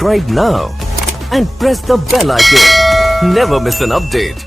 subscribe now and press the bell icon. Never miss an update.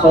100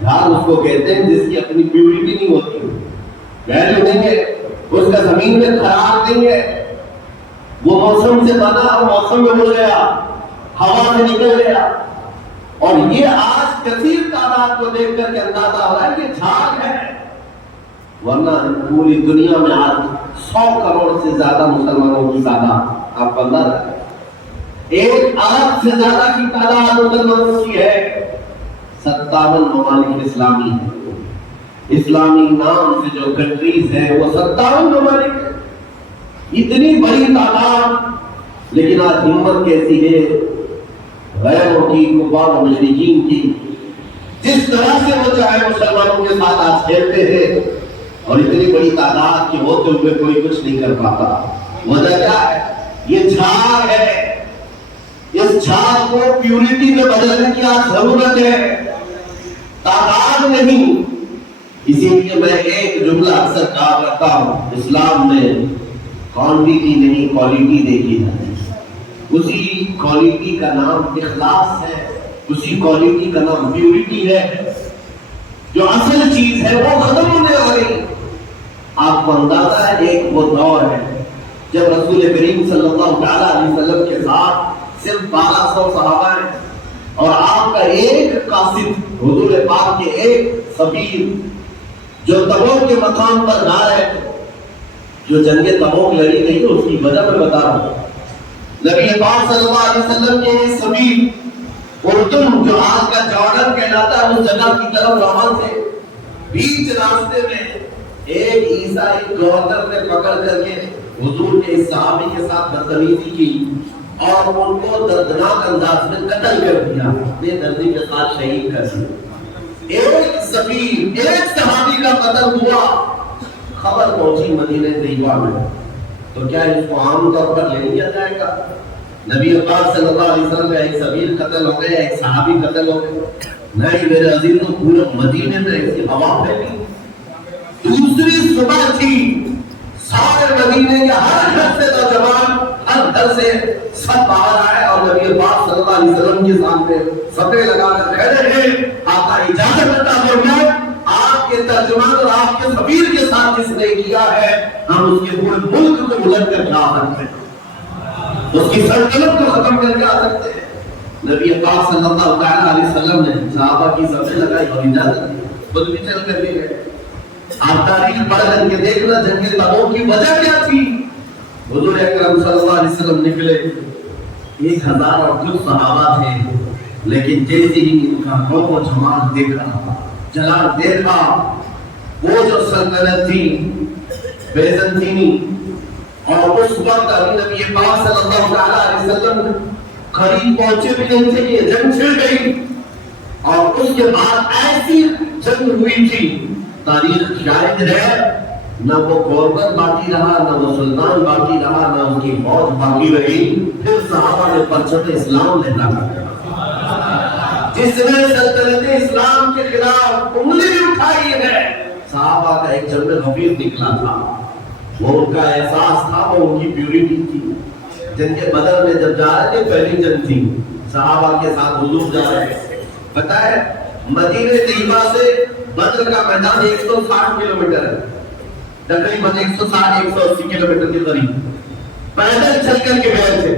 جھاگ اس کو کہتے ہیں جس کی اپنی پیورٹی نہیں ہوتی، ویلیو نہیں ہے، اس کا زمین میں قرار نہیں ہے، وہ موسم سے بنا اور موسم میں ہو گیا، ہوا سے نکل گیا. اور یہ آج کثیر تعداد کو دیکھ کر کے اندازہ ہو رہا ہے کہ جھاگ ہے، ورنہ پوری دنیا میں آج 100 کروڑ سے زیادہ مسلمانوں کی تعداد آپ کو اندازہ ہے، 1 ارب سے زیادہ کی تعداد مسلمانوں کی ہے. 57 ممالک اسلامی ہیں، اسلامی نام سے جو کنٹریز ہیں وہ 57 ممالک ہیں. اتنی بڑی تعداد، لیکن آج ہمت کیسی ہے غیروں کی، کفار و مشرکین کی. جس طرح سے وہ چاہے مسلمانوں کے ساتھ آج کھیلتے ہیں، اور اتنی بڑی تعداد کے ہوتے ہوئے کوئی کچھ نہیں کر پاتا. وجہ کیا ہے؟ یہ جھاگ ہے. اس جھاگ کو پیورٹی میں بدلنے کی آج ضرورت ہے، تعداد نہیں. اسی لیے میں ایک جملہ اکثر کہا کرتا ہوں، اسلام میں کوانٹٹی نہیں کوالٹی دیکھی جاتی. اسی کوالٹی کا نام اخلاص ہے، اسی کوالٹی کا نام پیورٹی ہے. جو اصل چیز ہے وہ ختم ہونے والی. آپ کو اندازہ ہے ایک وہ دور ہے جب رسول کریم صلی اللہ علیہ وسلم کے ساتھ صرف 1200 صحابہ ہیں، اور آپ کا ایک قاصد حضور پاک کے ایک سفیر جو تبوک کے مقام پر نہ رہے. جو جنگ تبوک لڑی گئی اس کی وجہ میں بتا رہا ہوں. نبی پاک صلی اللہ علیہ وسلم کے ایک سفیر اردن جو آج کا جارڈن کہلاتا ہے اس جگہ کی طرف روانہ تھے. بیچ راستے میں ایک عیسائی گورنر نے پکڑ کر کے حضور کے اس صحابی کے ساتھ بدتمیزی کی اور ان کو دردناک انداز میں قتل کر دیا، بے دردی کے ساتھ شہید کر دیا. ایک سفیر، ایک صحابی کا قتل ہوا. خبر پہنچی مدینہ طیبہ میں، تو کیا اس کو عام طور پر لے لیا جائے گا؟ نبی پاک صلی اللہ علیہ وسلم کا ایک سفیر قتل ہو گیا، ایک صحابی قتل ہو گیا. نہیں میرے عزیزوں، پورے مدینے میں ایسی ہوا پھیلی. دوسری صبح تھی، سارے مدینے کے ہر گھر سے نوجوان، ہر گھر سے سب باہر آئے اور نبی پاک صلی اللہ علیہ وسلم کے سامنے صفے لگا کر کہہ رہے ہیں آپ کا اجازت عطا فرمائے، آپ کے ترجمان اور آپ کے سفیر کے ساتھ جس نے کیا ہے ہم اس کے پورے ملک کو بلند کر کے آ سکتے ہیں، اس کی سلطنت کو ختم کر کے آ سکتے ہیں. نبی پاک صلی اللہ علیہ وسلم نے صحابہ کی صفیں لگائی اور اجازت دی، خود بھی چل کر گئے. آپ تاریخ پڑھ کر کے دیکھنا جنگ تبوک کی وجہ کیا تھی. حضور اکرم صلی اللہ علیہ وسلم نکلے، 1000 اور کچھ صحابہ تھے، لیکن جیسے ہی ان کا قوم و جماعت دیکھا، جلال دیکھا، وہ جو سلطنت تھی بیزنطینی، اور اس وقت ابھی نبی پاک صلی اللہ علیہ وسلم قریب پہنچے بھی نہیں تھے کہ جنگ چھڑ گئی. اور اس کے بعد ایسی جنگ ہوئی تھی، تاریخ شاہد ہے، نہ وہ گورنر باقی رہا، نہ وہ سلطان باقی رہا، نہ ان کی فوج باقی رہی. پھر صحابہ نے پرچم اسلام لینا پڑا. جس نے سلطنت اسلام کے خلاف انگلی بھی اٹھائی ہے، صحابہ کا ایک جنگ غفیر نکلا تھا. وہ ان کا احساس تھا، وہ ان کی پیورٹی تھی. جنگ بدر میں جب جا رہے تھے، پہلی جنگ تھی، صحابہ کے ساتھ حضور جا رہے تھے. پتہ ہے مدینہ طیبہ سے بدر کا میدان 160 کلومیٹر ہے، تقریباً 160-180 کلومیٹر کے قریب. پیدل چل کر کے گئے تھے،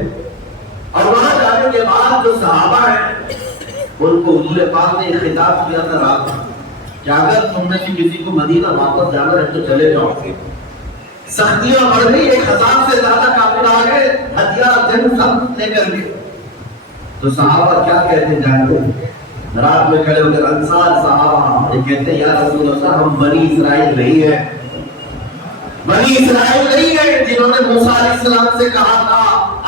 اور وہاں جانے کے بعد جو صحابہ ہیں ان کو حضور پاک نے خطاب کیا تھا رات کہ اگر تم میں سے کسی کو مدینہ واپس جانا ہے تو چلے جاؤ. سختیاں بڑھ گئی، 1000 سے زیادہ کافر آ گئے، ہتھیار جنگ سب لے کر گئے. تو صحابہ کیا کہتے جانتے ہیں؟ رات میں کھڑے ہو کر انصار صحابہ یہ کہتے ہیں یا رسول اللہ ہم بنی اسرائیل نہیں ہیں، بنی اسرائیل نہیں ہیں جنہوں نے موسیٰ علیہ السلام سے کہا تھا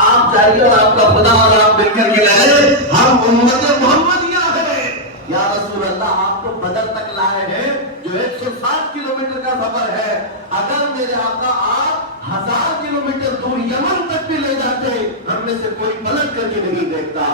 آپ جائیے اور آپ کا خدا اور آپ مل کر کے لائے، ہم امت محمدیہ ہیں. یا رسول اللہ آپ کو بدر تک لائے ہیں جو 160 کلومیٹر کا سفر ہے. اگر میرے آقا آپ 1000 کلومیٹر دور یمن تک بھی لے جاتے ہم میں سے کوئی پلٹ کر کے نہیں دیکھتا،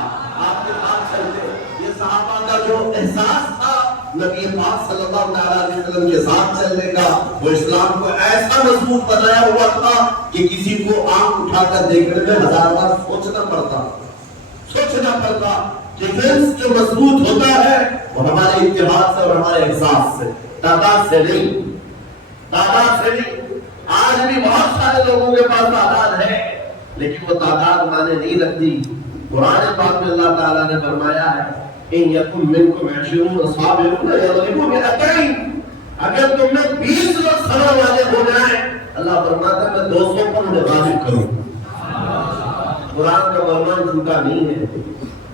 آپ کے ساتھ چلتے. یہ صحابہ کا جو احساس تھا نبی پاک صلی اللہ علیہ وسلم کے ساتھ چلنے کا، وہ اسلام کو ایسا مضبوط بنایا ہوا تھا کہ کسی کو آنکھ اٹھا کر دیکھنے میں 1000 بار سوچنا پڑتا. ڈیفنس جو مضبوط ہوتا ہے وہ ہمارے اتحاد سے اور ہمارے احساس سے، تعداد سے نہیں، تعداد سے نہیں۔ آج بھی بہت سارے لوگوں کے پاس تعداد ہے لیکن وہ تعداد مانے نہیں رکھتی۔ قرآن پاک میں اللہ تعالیٰ نے فرمایا ہے ان یکم منکم 20 صابرون یغلبوا مئتین، اگر تم میں 20 لوگ صبر والے ہو جائیں اللہ فرماتا ہے میں 200 پر انہیں غالب کروں۔ قرآن کا فرمان جھوٹا نہیں ہے،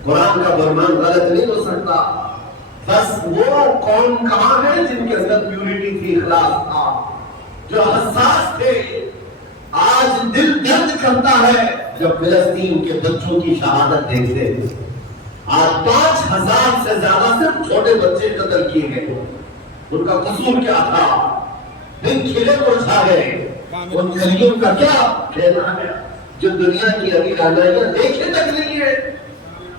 قرآن کا فرمان غلط نہیں ہو سکتا۔ بس وہ قوم کہاں ہے جن کے اندر پیورٹی تھی، اخلاص تھا، جو حساس تھے۔ آج دل درد کرتا ہے جب فلسطین کے بچوں کی شہادت دیکھتے ہیں۔ آج 5000 سے زیادہ صرف چھوٹے بچے قتل کیے گئے، ان کا قصور کیا تھا؟ دن کھلے کو چھا گئے، ان کلیوں کا کیا کہنا ہے جو دنیا کی ابھی رانائیاں دیکھے تک نہیں ہے؟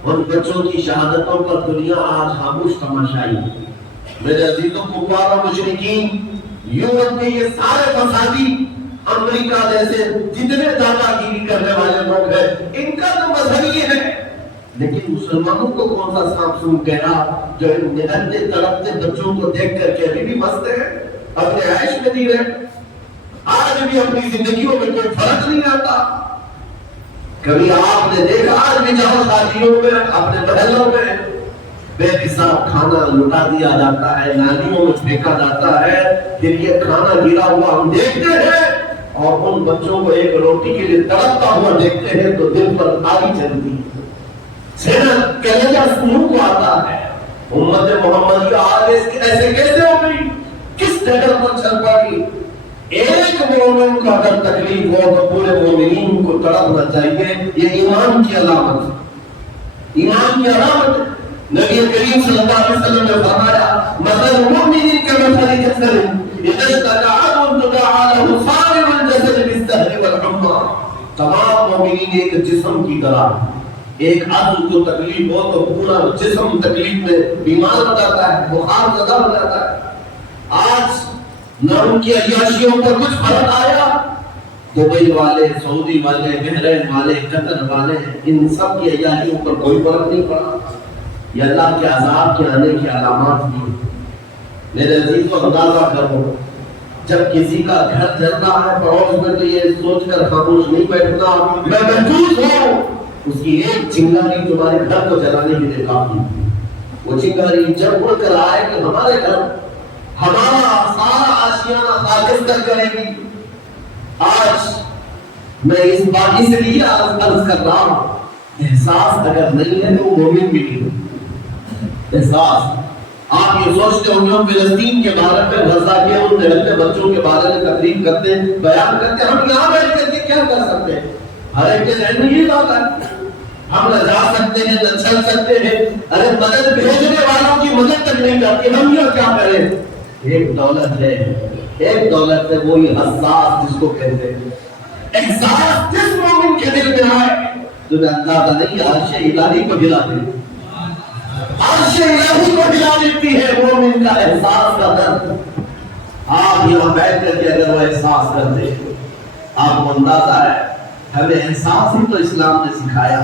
ان بچوں کی شہادتوں پر دنیا آج خاموش تماشائی۔ میرے عزیزوں، کفار و مشرکین، یورپ کے یہ سارے فسادی، امریکہ جیسے جتنے دادا گیری کرنے والے لوگ ہیں، ان کا تو مذہب یہ ہے، لیکن مسلمانوں کو کون سا سانپ سونپ گیا جو ان نہتے تڑپتے بچوں کو دیکھ کر کے ابھی بھی مستے ہیں، اپنے عیش میں جی رہے، آج بھی اپنی زندگیوں میں کوئی فرق نہیں آتا۔ کبھی آپ نے دیکھا آج بھی جہاں شادیوں میں اپنے محلوں میں بے حساب کھانا لٹا دیا جاتا ہے، نالیوں میں پھینکا جاتا ہے، پھر یہ کھانا گرا ہوا ہم دیکھتے ہیں اور ان بچوں کو ایک روٹی کے لیے تڑپتا ہوا دیکھتے ہیں تو دل پر آگی چلتی ہے، صحت کلیجہ سنوں کو آتا ہے۔ امت محمدیہ آج ایسے کیسے ہو گئی؟ کس جگہ پر چل پڑی؟ ایک مومن کو اگر تکلیف ہو تو پورے مومنین کو تڑپنا چاہیے، یہ ایمان کی علامت ہے، ایمان کی علامت ہے۔ نبی کریم صلی اللہ علیہ وسلم نے فرمایا مثل المؤمن كمثل جسد اذا اشتكى عضو تداعى له سائر الجسد بالسهر والحمى، تمام مومنین ایک جسم کی طرح، ایک عضو کو تکلیف ہو تو پورا جسم تکلیف میں بیمار ہو جاتا ہے، بخار زدہ ہو جاتا ہے۔ آج نہ ان کی عیاشیوں پر کچھ فرق آیا، دبئی والے، سعودی والے، بحرین والے، قطر والے، ان سب کی عیاشیوں پر کوئی فرق نہیں پڑا۔ یہ اللہ کے عذاب کے آنے کی علامات ہیں۔ میرے عزیز کو اندازہ کرو، جب کسی کا گھر جل رہا ہے پڑوس میں تو یہ سوچ کر خاموش نہیں بیٹھتا میں محفوظ ہوں، اس کی ایک چنگاری تمہارے گھر کو جلانے کے لیے کافی۔ وہ چنگاری جب اڑ کر آئے کہ ہمارے گھر ہمارا سارا آشیانہ خاکستر کرے گی۔ آج میں اس بات اس لیے عرض کر رہا ہوں، احساس اگر نہیں ہے تو مومن بھی نہیں۔ احساس، آپ یہ سوچتے ہوں گے فلسطین کے بارے میں، غزہ کے ان نہتے بچوں کے بارے میں تقریر کرتے ہیں، بیان کرتے ہیں، ہم یہاں بیٹھ کر کے کیا کر سکتے ہیں؟ ہر ایک کے ذہن میں یہ بات ہے، ہم نہ جا سکتے ہیں نہ چل سکتے ہیں، ارے مدد بھیجنے والوں کی مدد تک نہیں کرتی، ہم یہ کیا کریں؟ ایک دولت ہے، ایک دولت ہے، وہی حساس جس کو کہتے ہیں۔ احساس جس مومن کے دل میں آئے تمہیں اندازہ نہیں، عرش الہی کو ہلا دے، عرش الہی کو ہلا دیتی ہے مومن کا احساس کا درد۔ آپ یہاں بیٹھ کر کے اگر وہ احساس کرتے آپ کو اندازہ ہے، ہمیں احساس ہی تو اسلام نے سکھایا۔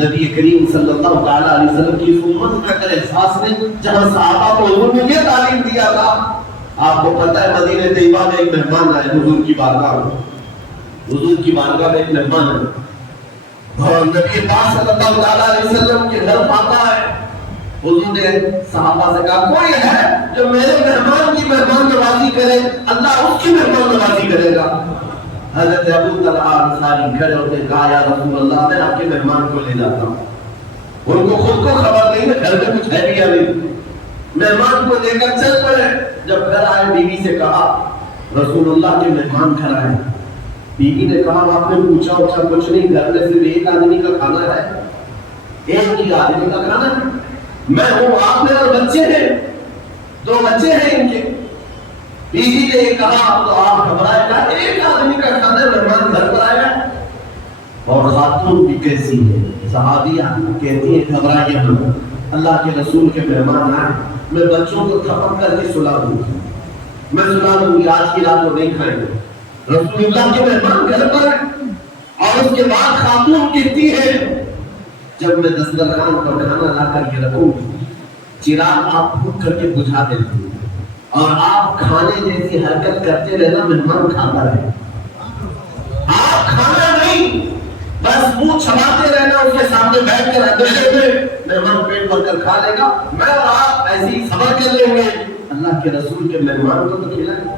نبی کریم صلی اللہ تعالیٰ علیہ وسلم کی امت کا اگر احساس نے جہاں صحابہ کو انہوں نے یہ تعلیم دیا تھا، آپ کو پتہ ہے مدینہ طیبہ میں ایک مہمان آئے حضور کی بارگاہ میں، حضور کی بارگاہ میں ایک مہمان ہے اور نبی پاک صلی اللہ تعالیٰ علیہ وسلم کے گھر پاتا ہے۔ حضور نے صحابہ سے کہا کوئی ہے جو میرے مہمان کی مہمان نوازی کرے، اللہ اس کی مہمان نوازی کرے گا۔ حضرت ابو طلحہ انصاری کھڑے ہوتے کہا یا رسول اللہ میں آپ کے مہمان کو لے جاتا ہوں۔ ان کو خود کو خبر نہیں ہے گھر میں کچھ ہے بھی یا نہیں، مہمان کو لے کر چل پڑے۔ جب گھر آئے بیوی سے کہا رسول اللہ کے مہمان گھر آئے۔ بیوی نے کہا آپ نے پوچھا اچھا کچھ نہیں، گھر میں صرف ایک آدمی کا کھانا ہے، ایک ہی آدمی کا کھانا ہے، میں ہوں آپ میں اور بچے ہیں، 2 بچے ہیں ان کے۔ بیوی نے کہا تو آپ گھبرائے، کہا ایک آدمی کا کھانا مہمان گھر پر آیا۔ اور خاتون بھی کیسی ہے، صحابیہ کہتی ہیں گھبرائیے مت، اللہ کے رسول کے مہمان آئے، میں بچوں کو تھپک کر کے سلا دوں گی، میں سلا دوں گی، آج کی رات وہ نہیں کھائیں گے۔ رسول اللہ کے مہمان گھر پر اور اس کے بعد خاتون کہتی ہے جب میں دسترخوان پر کھانا لا کر کے رکھوں چراغ آپ پھونک کر کے بجھا دیتے اور آپ کھانے جیسی حرکت کرتے رہنا مہمان کھاتا رہے. آپ کھانا نہیں بس منہ چھپاتے رہنا اس کے سامنے بیٹھ کر اندھیرے میں مہمان پیٹ بھر کر کھا لے گا. میں اور آپ ایسی صبر کر لیں گے اللہ کے رسول کے مہمان کو تو کھلائیں.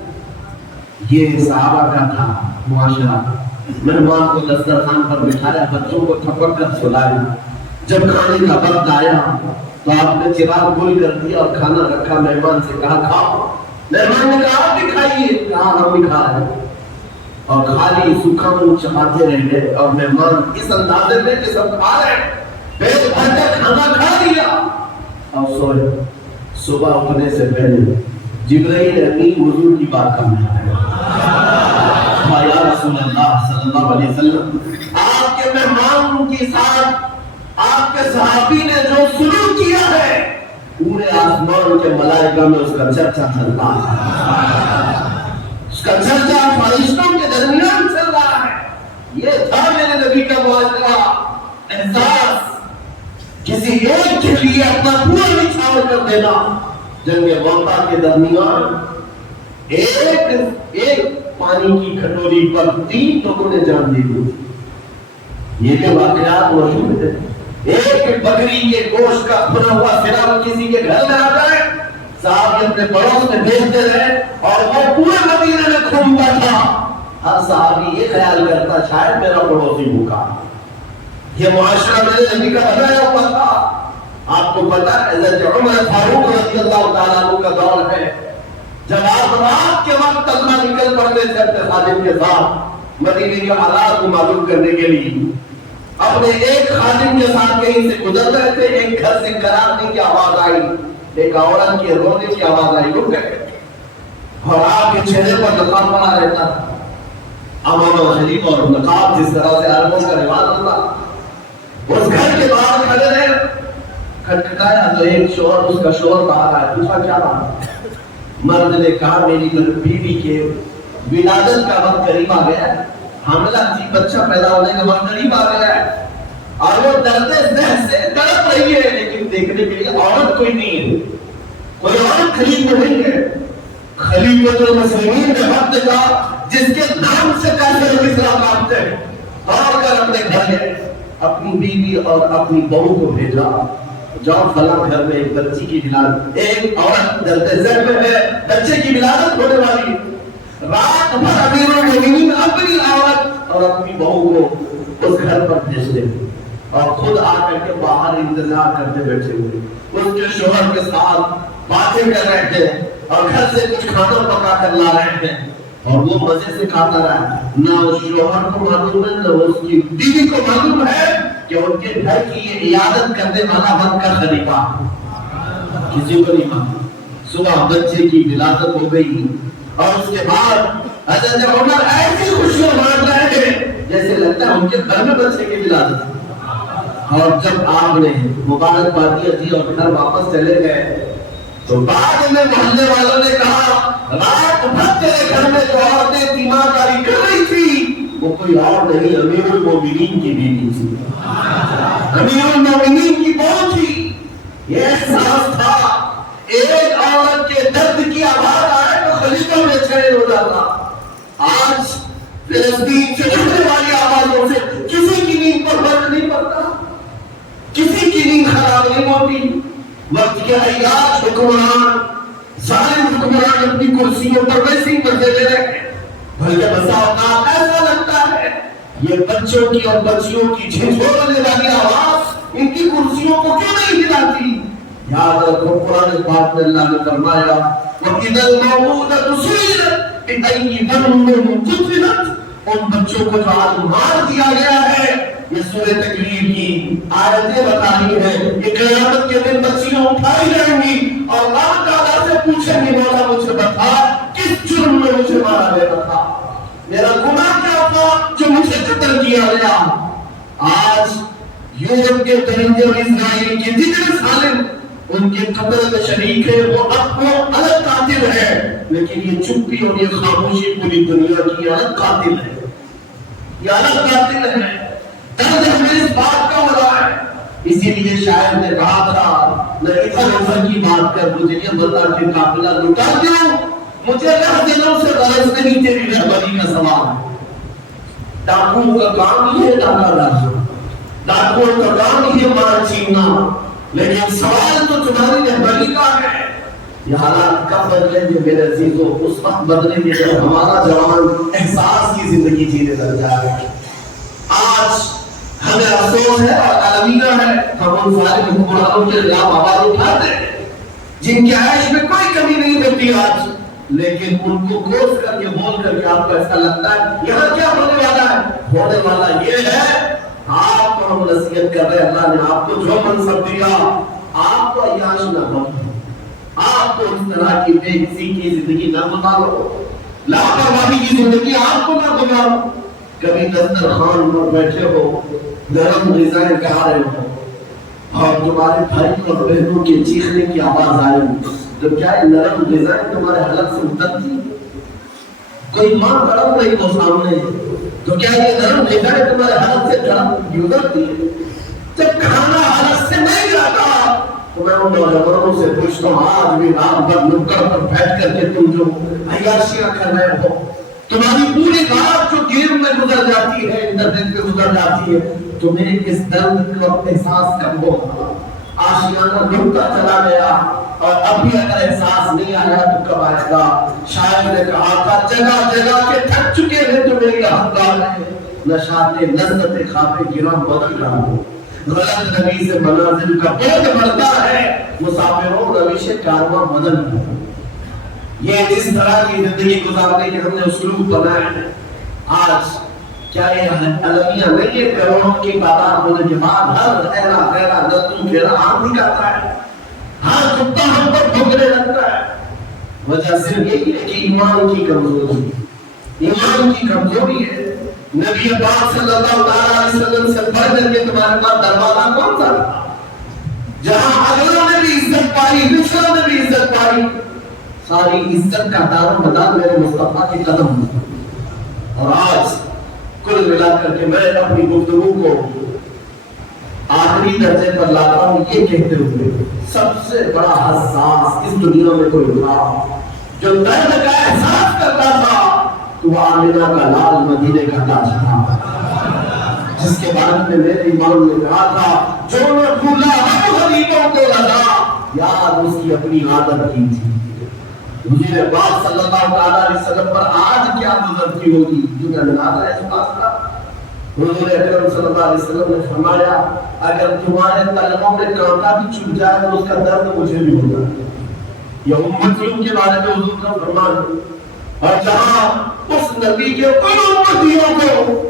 یہ صحابہ کا تھا معاشرہ. مہمان کو دسترخوان پر بٹھایا, بچوں کو تھپڑ کر سلایا. جب کھانے کا وقت آیا تو آپ نے چراغ گل کر دیا اور کھانا رکھا. مہمان سے کہا کھاؤ. مہمان نے کہا آپ بھی کھائیے. کہا ہم بھی کھا رہے ہیں. اور خالی سوکھا منہ چباتے رہ گئے اور مہمان اس اندازے میں کہ سب کھا رہے ہیں پیٹ بھر کر کھانا کھا لیا اور سوئے. صبح اٹھنے سے پہلے جبرائیل امین حضور کی بارگاہ میں آیا. یا رسول اللہ صلی اللہ علیہ وسلم, آپ کے مہمان کے ساتھ آپ کے صحابی نے جو سلوک کیا ہے پورے آسمان کے ملائکہ میں اس کا چرچا چلتا ہے. اس کا چرچا فرشتوں کے درمیان چل رہا ہے. یہ تھا میرے نبی کا معاشرہ. احساس کسی ایک کے لیے اپنا پورا نچھاور کر دینا. جنگ موقع کے درمیان ایک پانی کی کھٹوری پر 3 لوگوں نے جان دی تھی. یہ بھی واقعات موجود ہیں. ایک بکری کے گوشت کا بھنا ہوا سرا کسی کے گھر میں آ جائے, صحابی اپنے پڑوس میں بھیجتے رہے اور وہ پورے مدینے میں گھومتا تھا. ہر صحابی یہ خیال کرتا شاید میرا پڑوسی بھوکا. یہ معاشرہ میرے نبی کا بنایا ہوا تھا. آپ کو پتا ہے حضرت عمر فاروق رضی اللہ تعالیٰ عنہ کا دور ہے جب آپ رات کے وقت تلمہ نکل پڑتے تھے اپنے خادم کے ساتھ مدینے کے حالات کو معلوم کرنے کے لیے. اپنے ایک خادم کے ساتھ کہیں سے گزر رہے تھے, ایک گھر سے کرانے کی آواز آئی, ایک عورت کے رونے کی آواز آئی. رک گئے اور آپ کے چہرے پر نقاب پڑا رہتا تھا. امامہ شریف اور نقاب جس طرح سے عربوں کا رواج ہوتا, اس گھر کے باہر کھڑے رہے. کھٹکھٹایا تو ایک شوہر, اس کا شوہر باہر آیا. پوچھا کیا بات؟ مرد نے کہا میری بیوی کے ولادت کا وقت قریب آ گیا, حاملہ تھی, بچہ پیدا ہونے کا وقت قریب آ گیا ہے اور وہ درد ذہن سے تڑپ رہی ہے, لیکن دیکھنے کے لیے عورت کوئی نہیں ہے, کوئی عورت خلیفہ نہیں ہے. خلیفۃ المسلمین نے وقت کہا جس کے نام سے کیسے کسرا کامتے ہیں, اور کر اپنے گھر میں اپنی بیوی اور اپنی بہو کو بھیجا. جاؤ فلاں گھر میں ایک بچی کی ولادت, ایک عورت درد ذہن میں ہے, بچے کی ولادت ہونے والی ہے. رات بھر امیر المومنین اپنی عورت اور اپنی بہو کو اس گھر پر بھیج دے اور خود آ کر کے باہر انتظار کرتے بیٹھے ہوئے. اس کے شوہر کے ساتھ باتیں کر رہے تھے اور گھر سے کچھ کھانا پکا کر لا رہے تھے اور وہ مزے سے کھاتا رہا. نہ اس شوہر کو معلوم ہے نہ اس کی بیوی کو معلوم ہے کہ ان کے گھر کی یہ عیادت کرنے والا بن کا خلیفہ کسی کو نہیں معلوم. صبح بچے کی ولادت ہو گئی اور اس کے بعد حضرت عمر ایسی خوشیاں بانٹ رہے تھے جیسے لگتا ہے ان کے گھر میں بچے کی ولادت. اور جب آپ نے مبارکبادیاں دی اور گھر واپس چلے گئے تو بعد میں محلے والوں نے کہا رات بھر تیرے گھر میں جو عورتیں تیمارداری کر رہی تھی وہ کوئی اور نہیں امیر المومنین کی بیوی تھی, امیر المومنین کی بہو تھی. یہ احساس تھا ایک عورت کے درد کی آواز آئے تو خلیفہ میں چین ہو جاتا. آج فلسطین سے اٹھنے والی آوازوں سے کسی کی نیند پر فرق نہیں پڑتا, کسی کی نیند خراب نہیں ہوتی. وقت کے عیاش حکمران, ظالم حکمران اپنی کرسیوں پر ویسے ہی بچے رہے, بلکہ بسا اوقات ایسا لگتا ہے یہ بچوں کی اور بچیوں کی جھنجھوڑنے والی آواز ان کی کرسیوں کو کیوں نہیں ہلاتی. یاد رکھو قرآن پاک میں اللہ نے فرمایا وَإِذَا الْمَوْءُودَةُ سُئِلَتْ بِأَيِّ ذَنبٍ قُتِلَتْ, ان بچوں کو جو آج مار دیا گیا ہے یہ سورہ تکویر کی آیتیں بتائی ہیں کہ قیامت کے دن بچیاں اٹھائی جائیں گی اور اللہ تعالیٰ سے پوچھیں گے مولا مجھے بتا کس جرم میں مجھے مارا گیا تھا, میرا گناہ کیا تھا جو مجھے قتل کیا گیا. آج یورپ کے درندے اور اسرائیل کے جتنے ظالم ان کے قتل میں شریک ہے وہ الگ قاتل ہے, لیکن یہ چپی اور یہ خاموشی پوری دنیا کی الگ قاتل ہے, یہ الگ قاتل ہے. درد ہمیں اس بات کا ہو رہا ہے اسی لیے شاعر نے کہا تھا میں ادھر ادھر کی بات کر مجھے یہ بتا کہ قافلہ لٹا دوں مجھے رہ دلوں سے غرض نہیں تیری رہبری کا سوال ہے ڈاکوؤں کا کام ہی ہے ڈاکہ ڈالنا ڈاکوؤں کا کام ہی ہے مال چھیننا لیکن سوال تو تمہاری رہبری کا ہے یہ حالات کب بدلیں گے میرے عزیزوں اس وقت بدلیں گے جب ہمارا جوان احساس کی زندگی جینے لگ جائے آج ہمیں افسوس ہے اور المیہ ہے ہم ان سارے حکمرانوں کے خلاف آواز اٹھاتے ہیں جن کے عیش میں کوئی کمی نہیں رہتی آج لیکن ان کو کوس کر کے بول کر کے آپ کو ایسا لگتا ہے یہاں کیا ہونے والا ہے ہونے والا یہ ہے آپ کو ہم نصیحت کر رہے ہیں اللہ نے آپ کو جو منصب دیا آپ کو عیاش نہ بنو آپ کو اس طرح کی بے کسی کی زندگی نہ گزارو لاپرواہی کی زندگی آپ کو نہ گزارو کبھی دسترخوان پر بیٹھے ہو نرم غذائیں کھا رہے ہو اور تمہارے بھائی اور بہنوں کے چیخنے کی آواز آ رہی ہے تو کیا یہ نرم غذائیں تمہارے حلق سے اترتی کوئی ماں تڑپ رہی تو سامنے تو کیا یہ نرم غذائیں تمہارے حلق سے گزرتی جب کھانا حلق سے نہیں جاتا تو میں ان نوجوانوں سے پوچھتا ہوں آج بھی رات بھر نکڑ پر بیٹھ کر کے تم جو عیاشیاں کر رہے ہو تمہاری پوری رات جو گیم میں گزر جاتی ہے انٹرنیٹ پہ گزر جاتی ہے تمہیں اس درد کا احساس کب ہوگا آشیانہ نکتا چلا گیا اور اب بھی اگر احساس نہیں آیا تو کب آئے گا شاعر نے کہا تھا جگہ جگہ کے تھک چکے ہیں تو میری حقدار ہے نشاط لذت خواب گرام بدل رہا ہوں غلط روی سے منازل کا بوجھ بڑھتا ہے مسافروں روش کارواں بدل رہا ہے یہ جس طرح کی زندگی گزارنے کے ہم نے اسلوب بنایا ہے آج کیا یہ المیہ نہیں ہے کروڑوں کی تعداد ہونے کے بعد ہر غیرہ غیرہ نتوں پھیرا آم نکالتا ہے ہر کتا ہم پر بھگنے لگتا ہے وجہ صرف یہی ہے کہ ایمان کی کمزوری ہے نبی پاک صلی اللہ علیہ وسلم سے بڑھ کر کے تمہارے پاس دروازہ کون سا تھا جہاں اگلا نے بھی عزت پائی دوسرا نے بھی عزت پائی ساری عزت کا دار و مدار میرے مصطفیٰ کے قدم اور آج کل ملا کر کے میں اپنی گفتگو کو آخری درجے پر لاتا ہوں یہ کہتے ہوئے سب سے بڑا حساس اس دنیا میں کوئی تھا جو درد کا احساس کرتا تھا تو وہ آمنہ کا لال مدینے کا تاج تھا جس کے بارے میں میرے امام نے کہا تھا جو نہ بھولا ہم غریبوں کو لگا یاد اس کی اپنی عادت کی تھی حضور پاک صلی اللہ علیہ وسلم پر آج کیا گزرتی ہوگی جو اندازہ ہے اس بات کا حضور اکرم صلی اللہ علیہ وسلم نے فرمایا اگر تمہارے تلووں میں کانٹا بھی چبھ جائے تو اس کا درد مجھے بھی ہوگا یہ امتیوں کے بارے میں حضور کا فرمان اور جہاں اس نبی کے ان امتیوں کو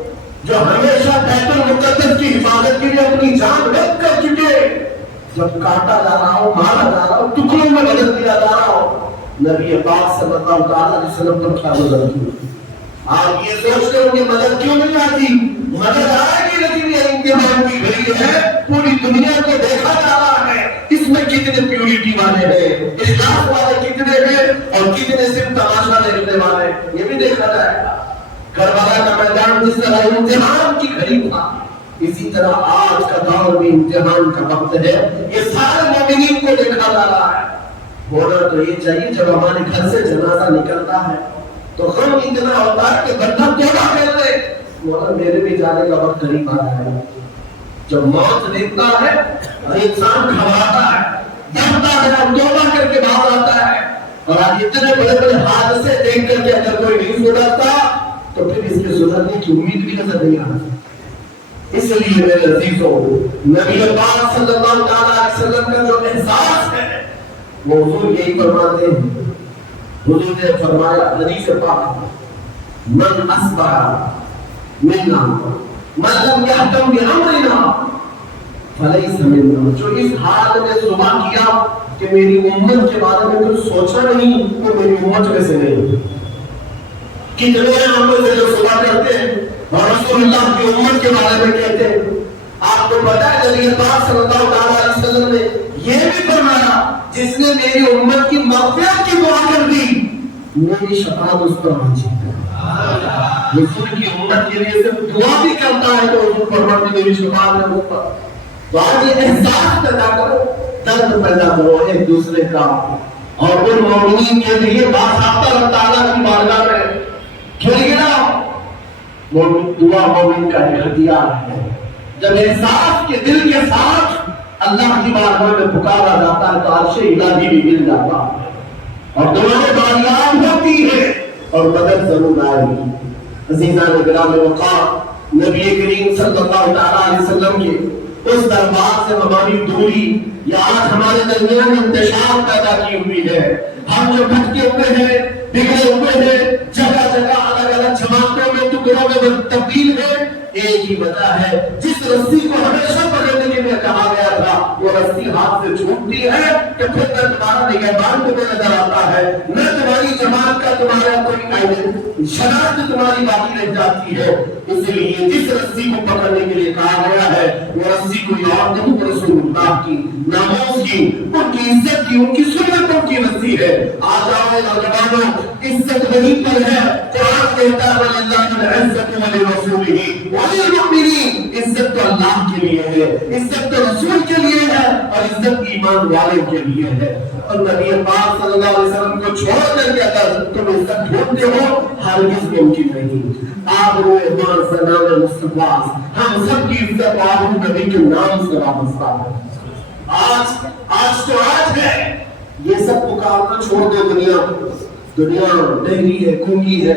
جو ہمیشہ بیت المقدس کی حفاظت کے لیے اپنی جان وقف کر چکے جب کاٹا جا رہا ہو مارا جا رہا ہو ٹکڑوں میں بدل دیا جا رہا ہو نبی پاک صلی اللہ علیہ وسلم پر کیا گزر کی آپ یہ سوچ کر کہ مدد کیوں نہیں آتی مدد آئے گی لیکن یہ امتحان کی گھڑی ہے پوری دنیا کو دیکھا جا رہا ہے اس میں کتنے پیورٹی والے ہیں اخلاص والے کتنے ہیں اور کتنے صرف تماشا دیکھنے والے یہ بھی دیکھا جائے گا کربلا کا میدان جس طرح امتحان کی گھڑی تھا اسی طرح آج کا دور بھی امتحان کا وقت ہے یہ سارے مومنین کو دیکھا جا رہا ہے ہونا تو یہ چاہیے جب ہمارے گھر سے جنازہ نکلتا ہے تو ہم اتنا ہوتا ہے کہ بندہ توبہ کر لے مولا میرے بھی جانے کا وقت قریب آ رہا ہے جب موت دیکھتا ہے اور انسان گھبراتا ہے ڈرتا ہے اور توبہ کر کے باہر آتا ہے اور آج اتنے بڑے بڑے حادثے دیکھ کر کے اگر کوئی نہیں سدھرتا تو پھر اس کے سدھرنے کی امید بھی نظر نہیں آتی اس لیے میرے عزیزوں نبی پاک صلی اللہ علیہ وسلم کا جو احساس ہے وہ حضور یہی فرماتے ہیں حضور نے فرمایا حدیث پاک من اصبح منا من لم يحكم بامرنا فليس منا جو اس حال میں صبح کیا کہ میری امت کے بارے میں کچھ سوچا نہیں تو میری امت میں سے نہیں کتنے ہم سے جو صبح کرتے ہیں اور رسول اللہ کی امت کے بارے میں کہتے ہیں آپ کو پتا ہے نبی پاک صلی اللہ علیہ وسلم نے یہ بھی فرمایا جس نے میری امت کی مغفرت کی دعا کر دی میری شفاعت اس پر پہنچی رسول کی امت کے لیے صرف دعا بھی کرتا ہے تو حضور فرماتے میری شفاعت ہے اس پر تو آج یہ احساس پیدا کرو، درد پیدا کرو ایک دوسرے کا، اور ان مومنین کے لیے باضابطہ اللہ تعالیٰ کی بارگاہ میں گڑگڑاؤ۔ دعا مومن کا ایک ہتھیار ہے، جب احساس کے دل کے ساتھ اللہ کی بارگاہ میں پکارا جاتا ہے تو عرش الہی بھی مل جاتا ہے اور دعائیں باریاب ہوتی ہے اور مدد ضرور آئے گی۔ عزیزان گرامی وقار، نبی کریم صلی اللہ علیہ وسلم کے اس دربار سے ہماری دوری یا آج ہمارے درمیان انتشار پیدا کی ہوئی ہے۔ ہم جو بھٹکے ہوئے ہیں، بگڑے ہوئے ہیں، جگہ جگہ الگ الگ جماعتوں میں ٹکڑوں میں تبدیل ہے، ایک ہی وجہ ہے، جس رسی کو ہمیشہ پکڑنے کے لیے کہا گیا تھا وہ رسی ہاتھ سے چھوٹتی ہے کہ پھر نہ تمہارا نگہبان تمہیں نظر آتا ہے، نہ تمہاری جماعت کا تمہارا کوئی شناخت تمہاری باقی رہ جاتی ہے۔ اس لیے جس رسی کو پکڑنے کے لیے کہا گیا ہے وہ رسی کوئی اور نہیں، رسول اللہ کی ناموس کی، ان کی عزت کی، ان کی سنتوں کی رسی ہے۔ آ جاؤ نوجوانوں، عزت وہی پر ہے، قرآن کہتا ہے وَلِلَّهِ الْعِزَّةُ وَلِرَسُولِهِ وَلِلْمُؤْمِنِينَ، عزت تو اللہ کے لیے ہے، عزت تو رسول کے لیے ہے، اور عزت ایمان والے کے لیے ہے۔ اور نبی پاک صلی اللہ علیہ وسلم کو چھوڑ کر کے اگر تم عزت ڈھونڈتے ہو، ہرگز ممکن نہیں۔ آبرو ایمان سے نام مصطفیٰ، ہم سب کی عزت آبرو نبی کے نام سے وابستہ ہے۔ آج تو آج ہے، یہ سب پکارنا چھوڑ دو۔ دنیا بہری ہے، گونگی ہے،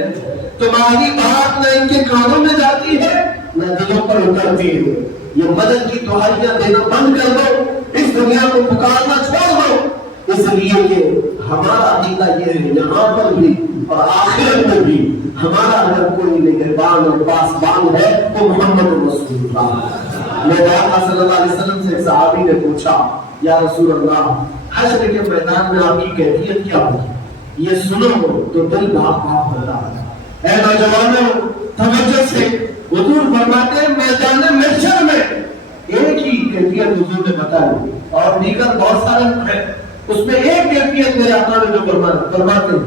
تمہاری بات نہ ان کے کانوں میں جاتی ہے نہ دلوں پر اترتی ہے۔ یہ مدد کی دعائیاں دینا بند کر دو، اس دنیا کو پکارنا چھوڑ دو۔ اس لیے کہ ہمارا عقیدہ یہ ہے، یہاں پر بھی اور آخرت میں بھی ہمارا اگر کوئی نگہبان اور پاسبان ہے تو محمد رسول اللہ۔ میرے آقا صلی اللہ علیہ وسلم سے ایک صحابی نے پوچھا، یا رسول اللہ، حشر کے میدان میں آپ کی کیفیت کیا ہوگی؟ یہ سنو تو دل بھاپ بھاپ ہوتا ہے۔ اے نوجوانوں، توجہ سے، حضور فرماتے ہیں میدان محشر میں ایک ہی کیفیت حضور نے بتائی اور دیگر بہت سارے ہیں، اس میں ایک کیفیت میرے آقا نے جو فرماتے ہیں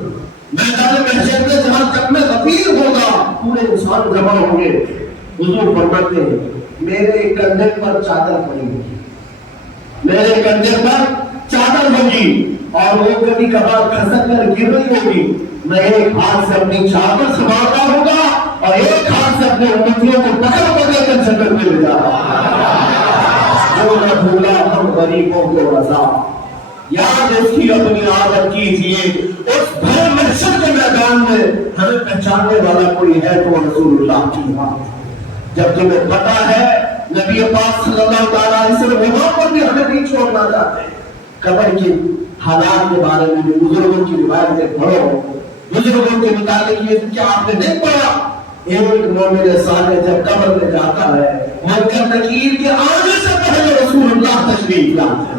میدان محشر میں جہاں تک میں غفیر ہوگا پورے انسان جمع ہوں گے۔ حضور فرماتے ہیں میرے کندھے پر چادر پڑی ہوگی، میرے کندھے پر چادر ہوگی اور وہ کبھی کبھار کھسک کر گر رہی ہوگی، میں ایک ہاتھ سے اپنی چادر سنبھالتا ہوگا اور ایک ہاتھ سے اپنے امتیوں کو پکڑ پکڑ کر جنت میں لے جا رہا ہوں۔ جو نہ بھولا ہم غریبوں کو رضا، یاد اس کی اپنی عادت کیجیے، اس بھرے محشر کے میدان میں ہمیں پہچاننے والا کوئی ہے تو رسول اللہ کی بات۔ جب تمہیں پتا ہے نبی پاک صلی اللہ علیہ وسلم وہاں پر بھی ہمیں نہیں چھوڑنا چاہتے، قبر کی حالات کے بارے میں بھی بزرگوں کی روایتیں پڑھو، بزرگوں کے متعلق یہ کیا آپ نے نہیں پڑھا؟ ایک مومن صالح جب قبر میں جاتا ہے، منکر نکیر کے آنے سے پہلے رسول اللہ تشریف لاتے ہیں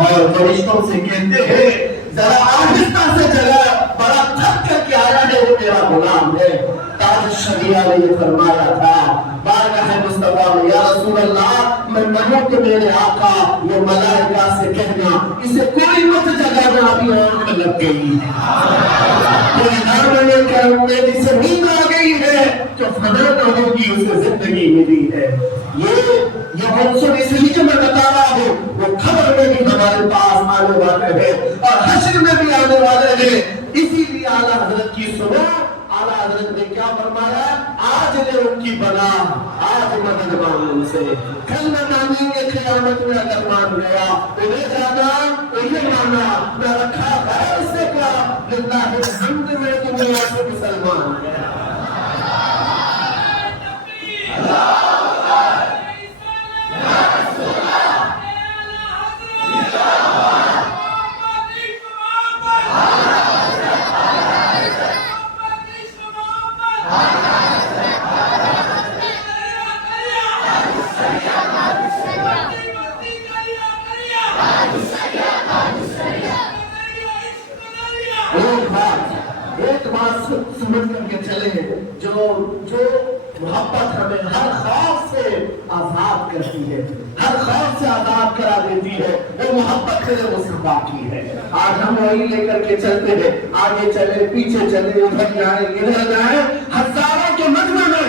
اور فرشتوں سے کہتے ہیں ذرا آہستہ سے چلا، بڑا تھک کر کے آیا ہے، وہ میرا غلام ہے۔ تاج شریعہ نے یہ فرمایا تھا بارگاہ مصطفیٰ میں، یا رسول اللہ میں کہوں کہ میرے آقا یہ ملائکہ سے کہنا اسے کوئی مت جگانا، ابھی آنکھ لگ گئی ہے، کوئی نام نے کہا جسے نیند آ گئی ہے جو فنا نہ ہوگی اسے زندگی ملی ہے۔ یہ عنصر اس لیے میں بتا رہا ہوں، وہ خبر میں بھی ہمارے پاس آنے والے ہیں اور حشر میں بھی آنے والے ہیں۔ اسی لیے اعلیٰ حضرت کی سنو، اعلیٰ حضرت نے کیا فرمایا؟ آج نے ان کی بنا، آج مدد مانگ ان سے، کل نہ مانیں گے قیامت میں اگر مان گیا، انہیں جانا انہیں مانا، نہ رکھا غیر سے کا، للہ الحمد میں دنیا سے مسلمان ہے۔ ایک بات سمجھ کر کے چلے، جو محبت ہمیں ہر خوف سے آزاد کرتی ہے، ہر خوف سے آزاد کرا دیتی ہے، وہ محبت میرے مصطفیٰ کی ہے۔ آج ہم وہی لے کر کے چلتے ہیں، آگے چلے پیچھے چلے، ادھر جائیں ادھر جائیں، ہزاروں کے مجمع میں